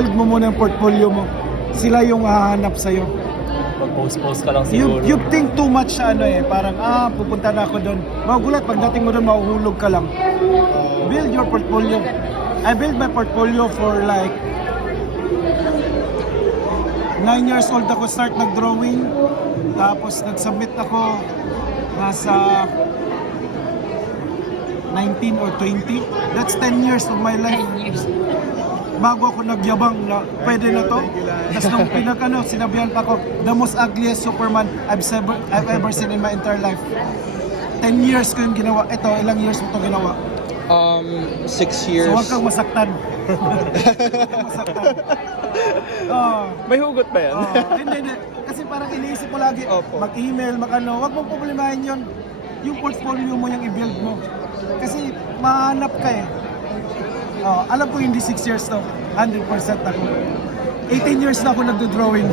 Build mo muna ang portfolio mo. Sila yung hahanap sa'yo. Mag-post ka lang siguro. You think too much sa ano eh. Parang, pupunta na ako doon. Magugulat, pagdating mo doon, mahuhulog ka lang. Build your portfolio. I built my portfolio for like 9 years old ako start nag-drawing. Tapos nag-submit ako nasa 19 or 20. That's 10 years of my life. Bago ako nagyabang na pwede na to. Tapos nung sinabihan pa ko, the most ugliest Superman I've ever seen in my entire life. 10 years ko yung ginawa. Ito, ilang years mo to ginawa? 6 years. So huwag kang masaktan. Huwag kang masaktan. May hugot ba yan? Hindi. Kasi parang iniisip mo lagi, Opo. mag-email, huwag mong problemahin yun. Yung portfolio mo, yung i-build mo. Kasi mahanap ka eh. Alam ko hindi 6 years to, 100% ako. 18 years na ako nagdo-drawing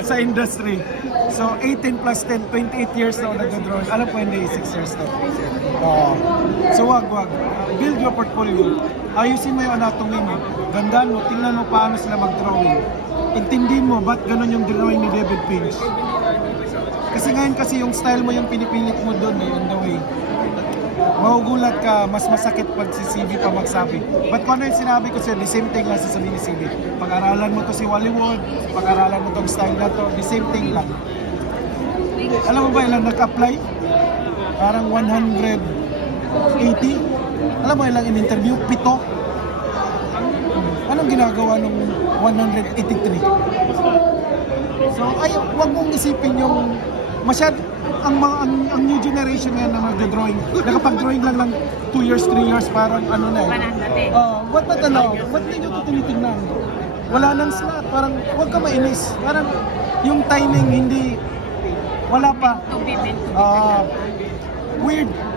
sa industry. So 18 plus 10, 28 years na ako nagdo-drawing. Alam ko hindi 6 years to. So wag. Build your portfolio. Ayusin mo yung anatomy mo. Gandaan mo, tingnan mo paano sila mag-drawing. Intindihin mo ba't ganun yung drawing ni David Finch. Kasi ngayon yung style mo yung pinipilit mo doon on the way. Magugulat ka, mas masakit pag si CB pa magsabi. But kung ano yung sinabi ko sa'yo, the same thing lang sasabihin ni CB. Pag-aralan mo to si Hollywood, pag-aralan mo tong style na to, the same thing lang. Alam mo ba ilang nag-apply? Parang 180. Alam mo ilang in-interview? 7. Anong ginagawa nung 183? So wag mong isipin yung ang new generation ngayon na nagdo-drawing. Nakapag-drawing lang ng 2 years, 3 years, parang ano na eh. Ba't hindi nyo ito tinitingnan? Wala nang slot. Parang huwag ka mainis. Parang yung timing hindi, wala pa.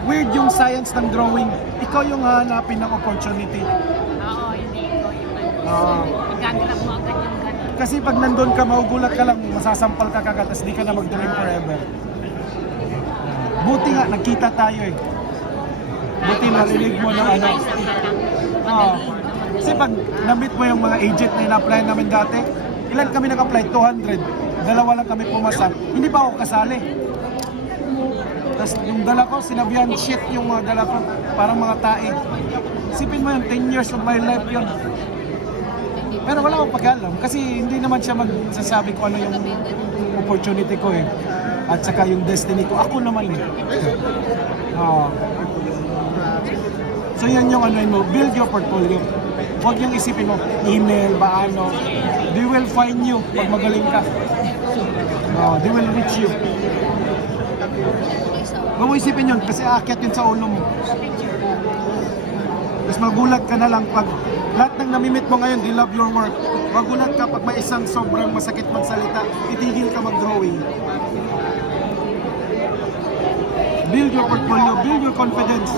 Weird yung science ng drawing. Ikaw yung hahanapin ng opportunity. Hindi ikaw yung magagrab mo agad yung ganun. Kasi pag nandun ka, magugulat ka lang, masasampal ka kagad, tapos di ka na mag-drawing forever. Buti nga, nagkita tayo eh. Buti narinig mo na ano. Kasi pag na-meet mo yung mga agent na ina-apply namin dati, ilan kami nag-apply? 200. 2 lang kami pumasa. Hindi pa ako kasali. Tapos yung dala ko, sinabihan, shit yung mga dala ko. Parang mga tae. Isipin mo yun, 10 years of my life yun. Pero wala akong pag-alam kasi hindi naman siya magsasabi ko ano yung opportunity ko eh. At saka yung destiny ko, ako naman eh. So yan yung ano mo, build your portfolio. Huwag yung isipin mo, email ba ano. They will find you pag magaling ka. They will reach you. Huwag mo isipin yun kasi aakyat yun sa ulo mo. Tapos magulat ka na lang pag lahat ng namimit mo ngayon, they love your work. Magulat ka pag may isang sobrang masakit magsalita, titigil ka mag-drawing. Build your portfolio, build your confidence.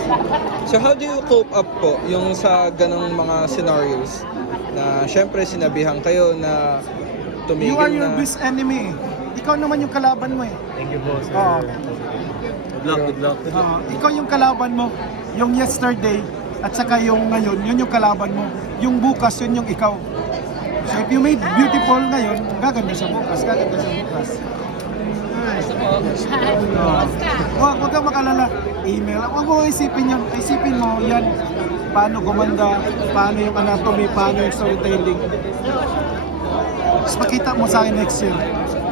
So how do you cope up po yung sa ganong mga scenarios na syempre sinabihan kayo na tumigil You are your na... best enemy. Ikaw naman yung kalaban mo eh. Thank you po, sir. Good luck. Ikaw yung kalaban mo. Yung yesterday at saka yung ngayon, yun yung kalaban mo. Yung bukas, yun yung ikaw. So if you made beautiful ngayon, gaganda siya bukas. Huwag kang makalala. Email. Huwag mo isipin yan. Isipin mo yan. Paano gumanda, paano yung anatomy, paano yung storytelling. Tapos makita mo sa akin next year.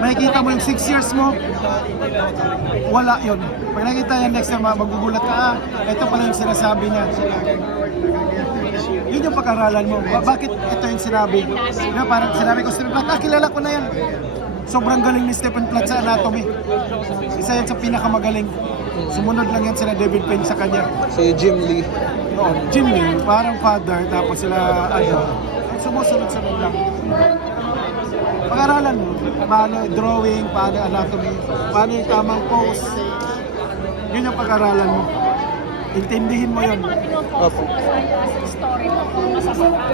Makikita mo yung 6 years mo, wala yun. Pag nakita yan next year, magugulat ka, ito pala yung sinasabi niya. Yun yung pag-aralan mo. Bakit ito yung sinabi? Diba, parang sinabi ko, Stephen Platt, kilala ko na yan. Sobrang galing ni Stephen Platt sa anatomy. Isa yan sa pinakamagaling. Sumunod lang yan sila David Finch sa kanya. Si Jim Lee. Jim Lee, parang father, tapos sila, sumusunod-sunod lang. Pag-aralan mo, paano drawing, paano anatomy, paano yung tamang pose. Yun yung pag-aralan mo. Intindihin mo yun. Opo. Story mo kung masasarap.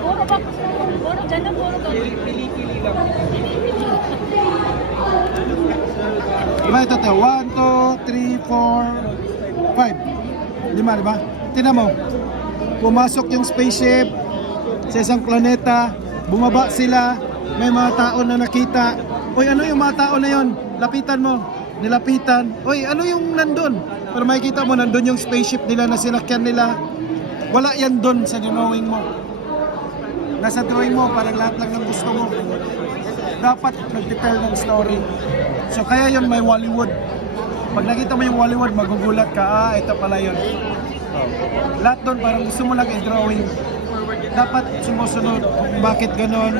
Puro ganun, puro ganun. Pili-pili lang. Diba ito? 1, 2, 3, 4, 5. 5, diba? Tinan mo. Pumasok yung spaceship, sa isang planeta, bumaba sila, may mga tao na nakita. Uy, ano yung mga tao na yon? Lapitan mo. Nilapitan. Uy, ano yung nandun? Pero makikita mo, nandun yung spaceship nila na sinakyan nila. Wala yan dun sa drawing mo. Nasa drawing mo, parang lahat lang ng gusto mo. Dapat nag-tell ng story. So kaya yun may Hollywood. Pag nakita mo yung Hollywood, magugulat ka, ito pala yun. Lahat doon parang gusto mo lang i-drawing. Dapat sumusunod kung bakit ganon.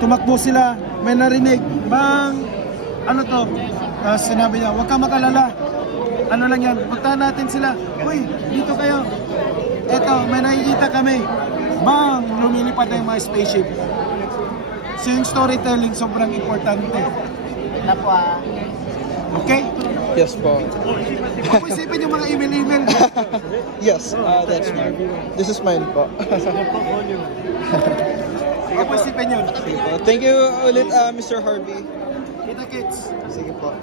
Tumakbo sila, may narinig, bang, ano to? Sinabi niya, huwag ka makalala. Ano lang yan, puntahan natin sila. Uy, dito kayo. Eto, may nakikita kami. Bang, lumilipad na yung mga spaceship. So yung storytelling sobrang importante. Okay? Yes po. Huwag mo isipin yung mga email-email. Yes, that's mine. This is mine po. Huwag mo isipin yun. Sige po. Thank you ulit, Mr. Harvey. Kita kids. Sige po.